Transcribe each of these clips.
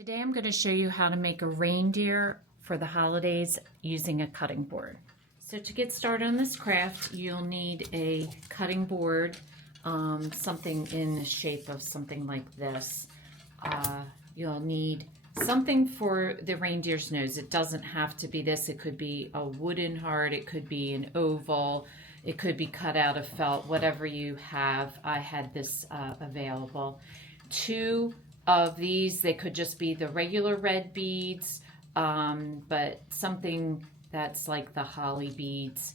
Today I'm going to show you how to make a reindeer for the holidays using a cutting board. So to get started on this craft, you'll need a cutting board, something in the shape of something like this. You'll need something for the reindeer's nose. It doesn't have to be this. It could be a wooden heart. It could be an oval. It could be cut out of felt, whatever you have. I had this available. Two of these, they could just be the regular red beads, but something that's like the holly beads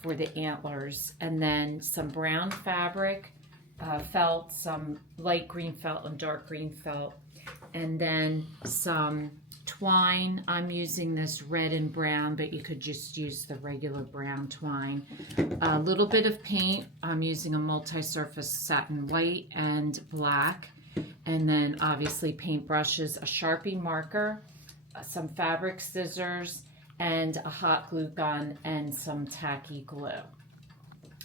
for the antlers, and then some brown fabric, felt, some light green felt and dark green felt, and then some twine. I'm using this red and brown, but you could just use the regular brown twine. A little bit of paint. I'm using a multi-surface satin white and black. And then obviously paint brushes, a Sharpie marker, some fabric scissors, and a hot glue gun and some tacky glue.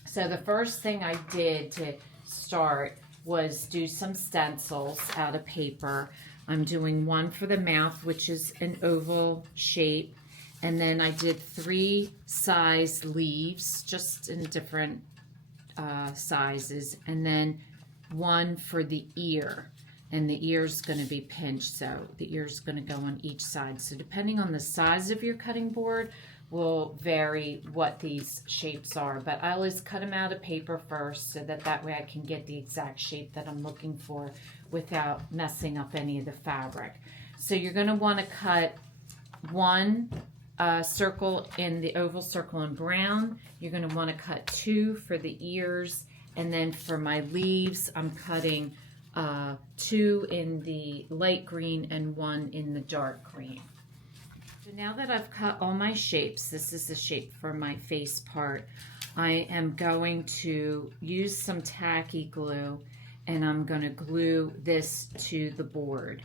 So the first thing I did to start was do some stencils out of paper. I'm doing one for the mouth, which is an oval shape. And then I did 3 size leaves, just in different sizes. And then one for the ear. And the ear's going to be pinched, so the ear's going to go on each side. So depending on the size of your cutting board will vary what these shapes are. But I always cut them out of paper first, so that way I can get the exact shape that I'm looking for without messing up any of the fabric. So you're going to want to cut one circle in the oval circle in brown. You're going to want to cut 2 for the ears. And then for my leaves, I'm cutting 2 in the light green and 1 in the dark green. So now that I've cut all my shapes, this is the shape for my face part, I am going to use some tacky glue and I'm going to glue this to the board.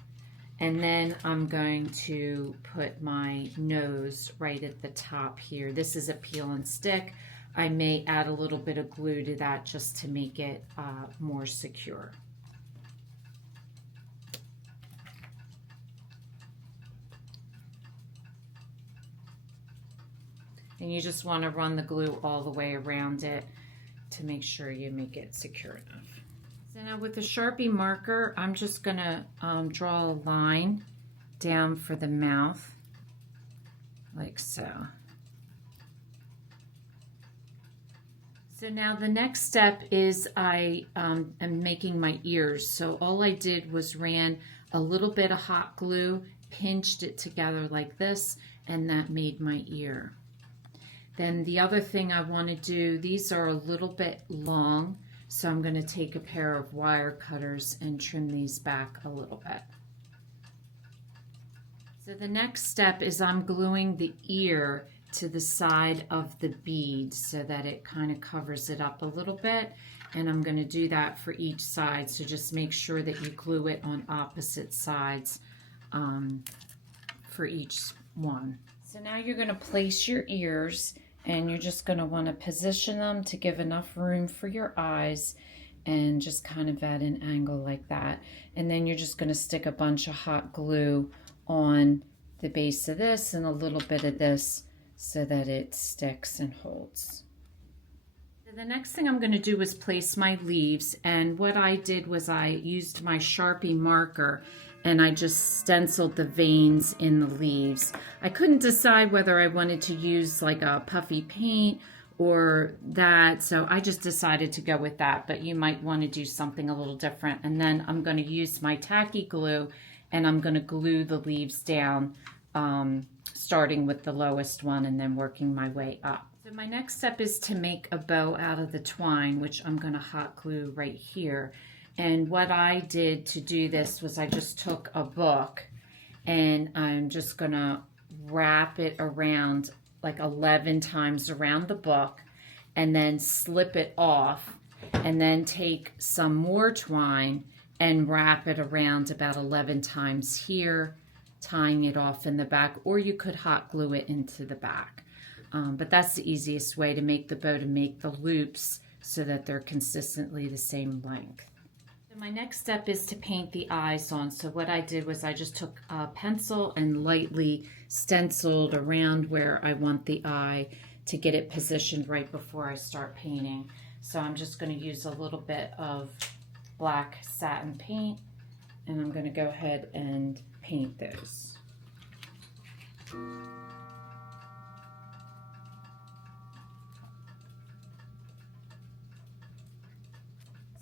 And then I'm going to put my nose right at the top here. This is a peel and stick. I may add a little bit of glue to that just to make it more secure. And you just want to run the glue all the way around it to make sure you make it secure enough. So now with the Sharpie marker, I'm just going to draw a line down for the mouth, like so. So now the next step is I am making my ears. So all I did was ran a little bit of hot glue, pinched it together like this, and that made my ear. Then the other thing I want to do, these are a little bit long, so I'm going to take a pair of wire cutters and trim these back a little bit. So the next step is I'm gluing the ear to the side of the bead so that it kind of covers it up a little bit, and I'm going to do that for each side, so just make sure that you glue it on opposite sides for each one. So now you're going to place your ears, and you're just going to want to position them to give enough room for your eyes, and just kind of at an angle like that. And then you're just going to stick a bunch of hot glue on the base of this and a little bit of this so that it sticks and holds. So the next thing I'm going to do is place my leaves, and what I did was I used my Sharpie marker and I just stenciled the veins in the leaves. I couldn't decide whether I wanted to use like a puffy paint or that, so I just decided to go with that, but you might want to do something a little different. And then I'm going to use my tacky glue and I'm going to glue the leaves down, starting with the lowest one and then working my way up. So my next step is to make a bow out of the twine, which I'm going to hot glue right here. And what I did to do this was I just took a book and I'm just going to wrap it around like 11 times around the book and then slip it off, and then take some more twine and wrap it around about 11 times here, tying it off in the back, or you could hot glue it into the back. But that's the easiest way to make the bow, to make the loops so that they're consistently the same length. My next step is to paint the eyes on. So what I did was I just took a pencil and lightly stenciled around where I want the eye to get it positioned right before I start painting. So I'm just going to use a little bit of black satin paint, and I'm going to go ahead and paint those.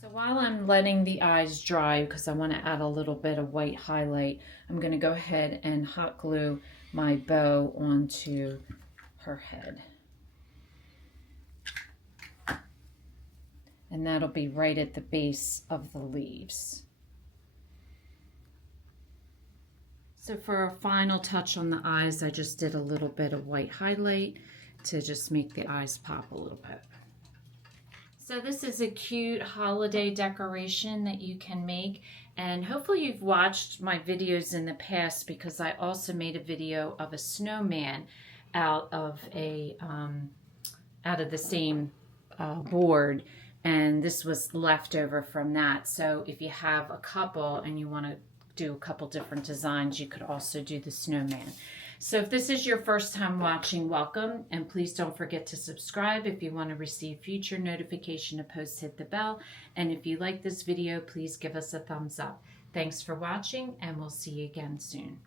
So while I'm letting the eyes dry, because I want to add a little bit of white highlight, I'm going to go ahead and hot glue my bow onto her head. And that'll be right at the base of the leaves. So for a final touch on the eyes, I just did a little bit of white highlight to just make the eyes pop a little bit. So this is a cute holiday decoration that you can make, and hopefully you've watched my videos in the past, because I also made a video of a snowman out of the same board, and this was leftover from that. So if you have a couple and you want to do a couple different designs, you could also do the snowman. So if this is your first time watching, welcome, and please don't forget to subscribe. If you want to receive future notification of posts, hit the bell, and if you like this video, please give us a thumbs up. Thanks for watching, and we'll see you again soon.